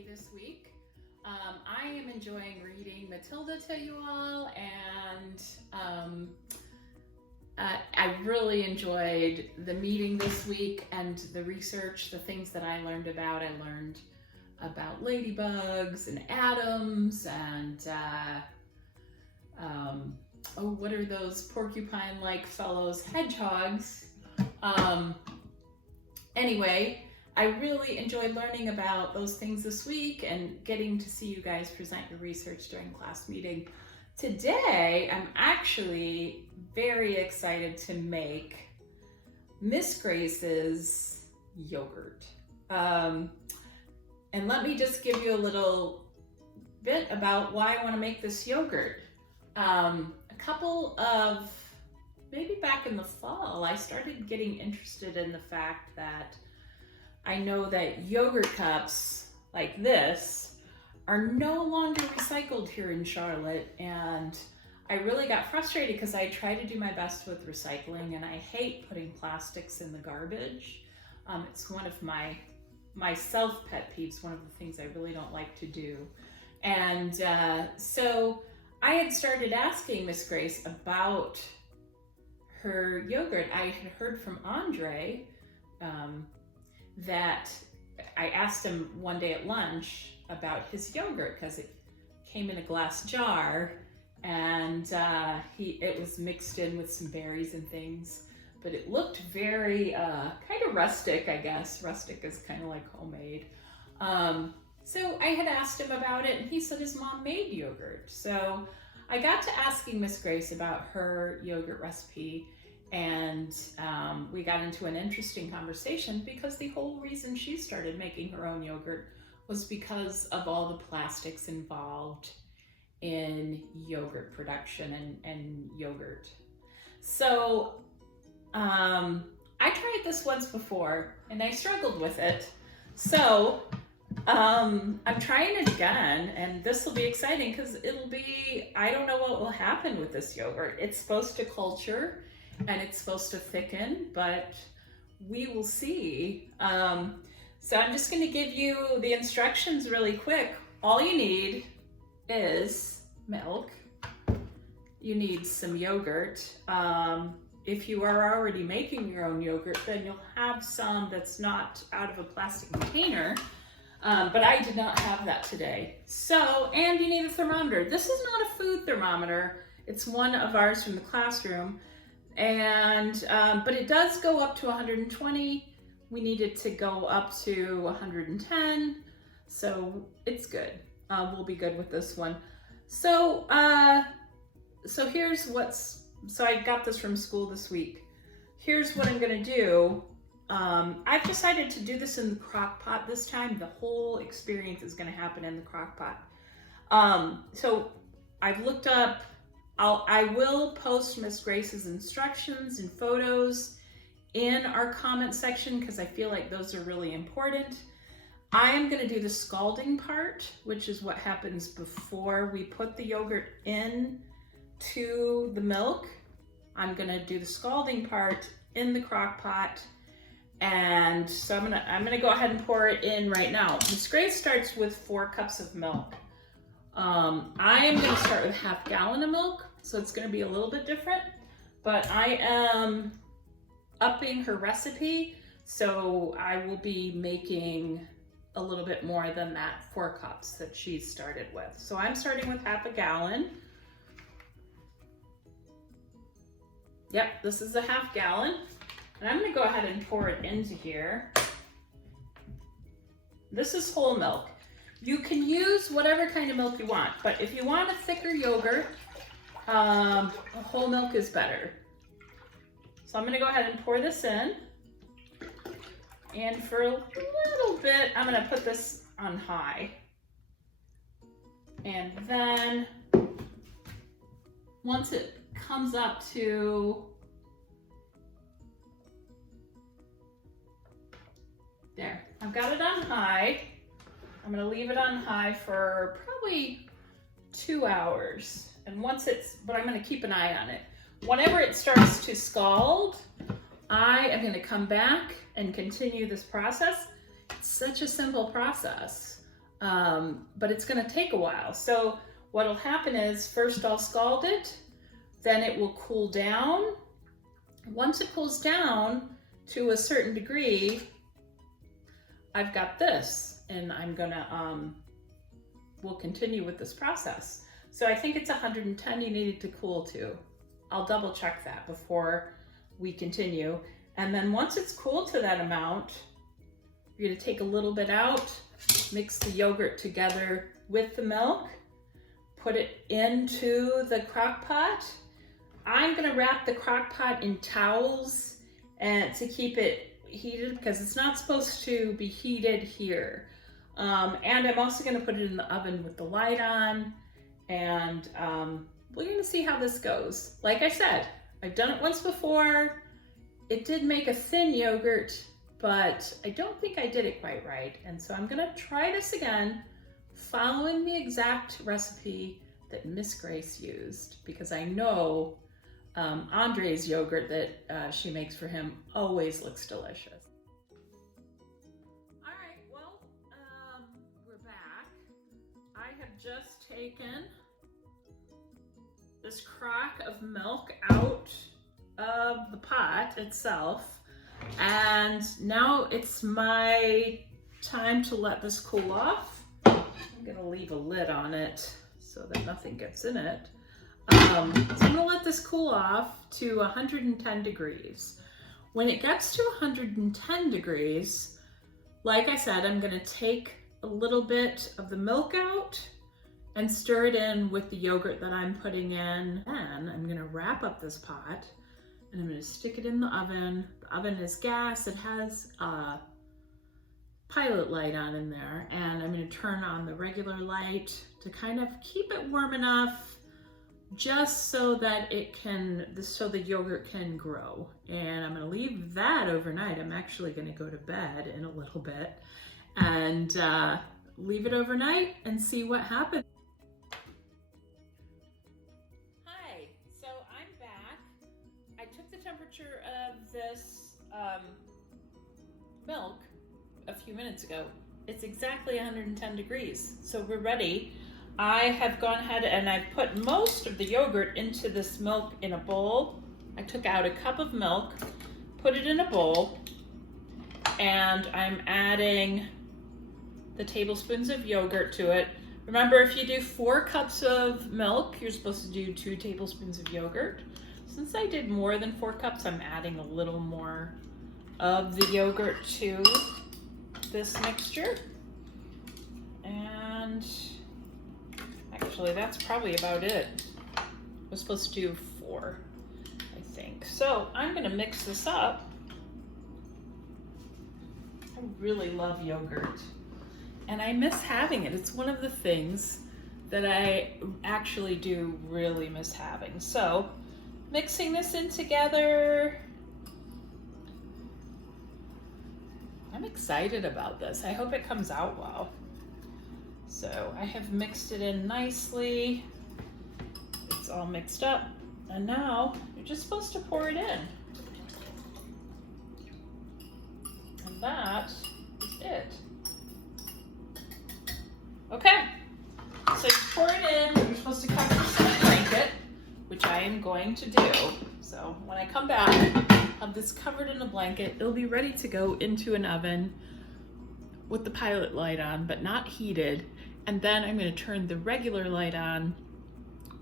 Katie this week. I am enjoying reading Matilda to you all, and I really enjoyed the meeting this week and the research, the things that I learned about. I learned about ladybugs and atoms and what are those porcupine-like fellows? Hedgehogs. Anyway, I really enjoyed learning about those things this week and getting to see you guys present your research during class meeting. Today, I'm actually very excited to make Miss Grace's yogurt. And let me just give you a little bit about why I want to make this yogurt. Maybe back in the fall, I started getting interested in the fact that I know that yogurt cups like this are no longer recycled here in Charlotte, and I really got frustrated because I try to do my best with recycling and I hate putting plastics in the garbage. It's one of my self pet peeves, one of the things I really don't like to do. And so I had started asking Miss Grace about her yogurt. I had heard from Andre that I asked him one day at lunch about his yogurt because it came in a glass jar and it was mixed in with some berries and things, but it looked very kind of rustic, I guess. Rustic is kind of like homemade. So I had asked him about it and he said his mom made yogurt. So I got to asking Miss Grace about her yogurt recipe, and we got into an interesting conversation because the whole reason she started making her own yogurt was because of all the plastics involved in yogurt production and yogurt. So I tried this once before and I struggled with it. So I'm trying it again, and this will be exciting because I don't know what will happen with this yogurt. It's supposed to culture and it's supposed to thicken, but we will see. So I'm just going to give you the instructions really quick. All you need is milk. You need some yogurt. If you are already making your own yogurt, then you'll have some that's not out of a plastic container. But I did not have that today. And you need a thermometer. This is not a food thermometer. It's one of ours from the classroom. But it does go up to 120. We need it to go up to 110. So it's good. We'll be good with this one. So I got this from school this week. Here's what I'm gonna do. I've decided to do this in the crock pot this time. The whole experience is going to happen in the crock pot. So I've looked up, I will post Miss Grace's instructions and photos in our comment section because I feel like those are really important. I am going to do the scalding part, which is what happens before we put the yogurt in to the milk. I'm going to do the scalding part in the crock pot. And so I'm gonna go ahead and pour it in right now. Miss Grace starts with 4 cups of milk. I am gonna start with half gallon of milk, so it's gonna be a little bit different, but I am upping her recipe, so I will be making a little bit more than that 4 cups that she started with. So I'm starting with half a gallon. Yep, this is a half gallon. And I'm gonna go ahead and pour it into here. This is whole milk. You can use whatever kind of milk you want, but if you want a thicker yogurt, whole milk is better. So I'm gonna go ahead and pour this in. And for a little bit, I'm gonna put this on high. And then once it comes up to there, I've got it on high. I'm gonna leave it on high for probably 2 hours. And but I'm gonna keep an eye on it. Whenever it starts to scald, I am gonna come back and continue this process. It's such a simple process. but it's gonna take a while. So what'll happen is first I'll scald it, then it will cool down. Once it cools down to a certain degree, I've got this, and I'm gonna, we'll continue with this process. So I think it's 110 you need it to cool to. I'll double check that before we continue. And then once it's cooled to that amount, you're gonna take a little bit out, mix the yogurt together with the milk, put it into the crock pot. I'm gonna wrap the crock pot in towels and to keep it heated because it's not supposed to be heated here. And I'm also gonna put it in the oven with the light on, and we're gonna see how this goes. Like I said, I've done it once before. It did make a thin yogurt, but I don't think I did it quite right. And so I'm gonna try this again, following the exact recipe that Miss Grace used, because I know Andre's yogurt that she makes for him always looks delicious. All right, well, we're back. I have just taken this crock of milk out of the pot itself, and now it's my time to let this cool off. I'm gonna leave a lid on it so that nothing gets in it. So I'm gonna let this cool off to 110 degrees. When it gets to 110 degrees, like I said, I'm gonna take a little bit of the milk out and stir it in with the yogurt that I'm putting in. Then I'm gonna wrap up this pot and I'm gonna stick it in the oven. The oven is gas, it has a pilot light on in there, and I'm gonna turn on the regular light to kind of keep it warm enough just so that it can, so the yogurt can grow. And I'm gonna leave that overnight. I'm actually gonna go to bed in a little bit and leave it overnight and see what happens. Hi, so I'm back. I took the temperature of this milk a few minutes ago. It's exactly 110 degrees, so we're ready. I have gone ahead and I've put most of the yogurt into this milk in a bowl. I took out a cup of milk, put it in a bowl, and I'm adding the tablespoons of yogurt to it. Remember, if you do 4 cups of milk, you're supposed to do 2 tablespoons of yogurt. Since I did more than 4 cups, I'm adding a little more of the yogurt to this mixture. And actually, that's probably about it. I was supposed to do 4, I think. So I'm gonna mix this up. I really love yogurt, and I miss having it. It's one of the things that I actually do really miss having. So mixing this in together. I'm excited about this. I hope it comes out well. So I have mixed it in nicely. It's all mixed up. And now you're just supposed to pour it in. And that is it. Okay, so you pour it in. You're supposed to cover this in a blanket, which I am going to do. So when I come back, I'll have this covered in a blanket. It'll be ready to go into an oven with the pilot light on, but not heated. And then I'm gonna turn the regular light on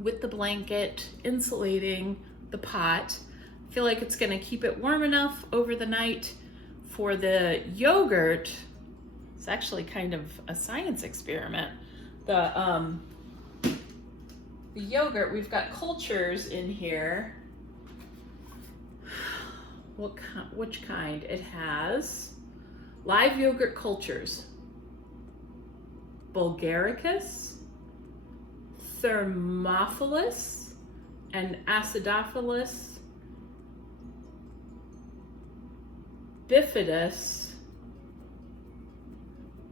with the blanket insulating the pot. I feel like it's gonna keep it warm enough over the night. For the yogurt, it's actually kind of a science experiment. The yogurt, we've got cultures in here. Which kind? It has live yogurt cultures. Bulgaricus, Thermophilus, and Acidophilus bifidus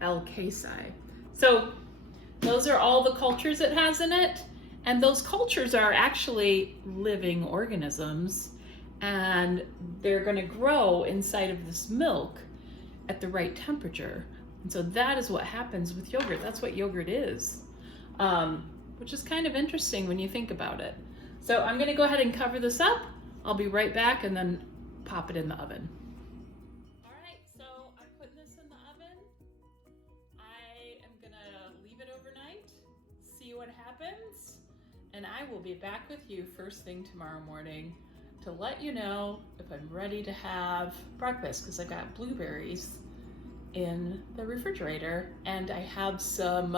alcasi. So those are all the cultures it has in it, and those cultures are actually living organisms, and they're going to grow inside of this milk at the right temperature. And so that is what happens with yogurt. That's what yogurt is, which is kind of interesting when you think about it. So I'm gonna go ahead and cover this up. I'll be right back and then pop it in the oven. All right, so I'm putting this in the oven. I am gonna leave it overnight, see what happens, and I will be back with you first thing tomorrow morning to let you know if I'm ready to have breakfast, because I've got blueberries in the refrigerator and I have some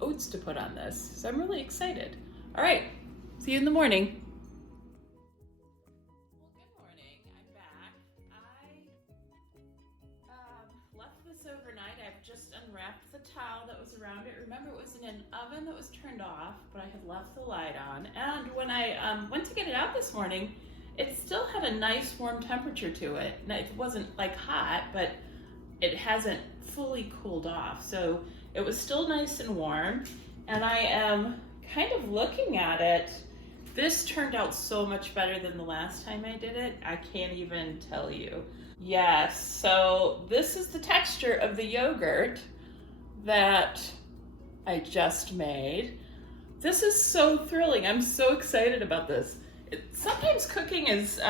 oats to put on this. So I'm really excited. All right, see you in the morning. Well, good morning, I'm back. I left this overnight. I've just unwrapped the towel that was around it. Remember, it was in an oven that was turned off, but I had left the light on. And when I went to get it out this morning, it still had a nice warm temperature to it. It wasn't like hot, but it hasn't fully cooled off. So it was still nice and warm. And I am kind of looking at it. This turned out so much better than the last time I did it. I can't even tell you. Yes, so this is the texture of the yogurt that I just made. This is so thrilling. I'm so excited about this. Sometimes cooking is,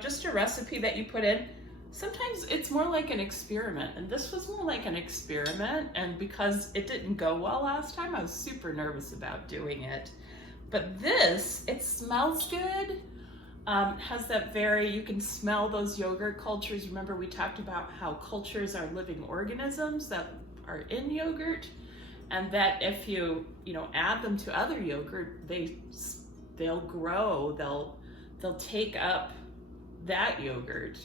just a recipe that you put in. Sometimes it's more like an experiment, and this was more like an experiment, and because it didn't go well last time, I was super nervous about doing it. But this, it smells good, has that you can smell those yogurt cultures. Remember we talked about how cultures are living organisms that are in yogurt, and that if you add them to other yogurt, they'll grow, they'll take up that yogurt.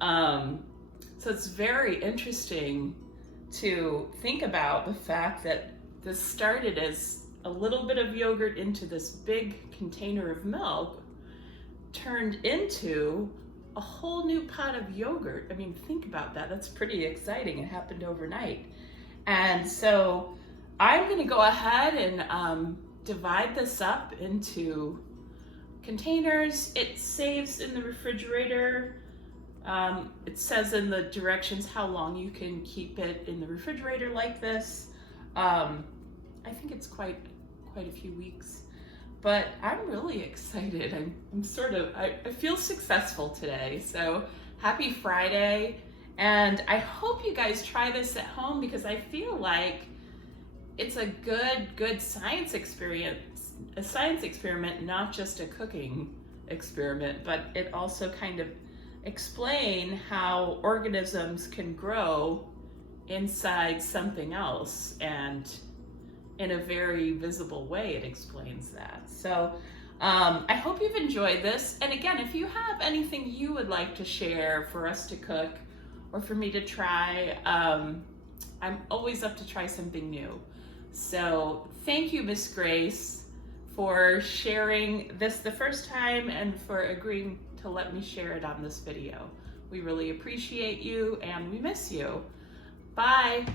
So it's very interesting to think about the fact that this started as a little bit of yogurt into this big container of milk, turned into a whole new pot of yogurt. I mean, think about that. That's pretty exciting. It happened overnight. And so I'm gonna go ahead and divide this up into containers. It saves in the refrigerator. It says in the directions how long you can keep it in the refrigerator like this. I think it's quite a few weeks, but I'm really excited. I feel successful today. So happy Friday. And I hope you guys try this at home, because I feel like it's a good science experiment, not just a cooking experiment, but it also kind of explain how organisms can grow inside something else, and in a very visible way it explains that. So I hope you've enjoyed this. And again, if you have anything you would like to share for us to cook or for me to try, I'm always up to try something new. So thank you, Miss Grace, for sharing this the first time and for agreeing to let me share it on this video. We really appreciate you and we miss you. Bye.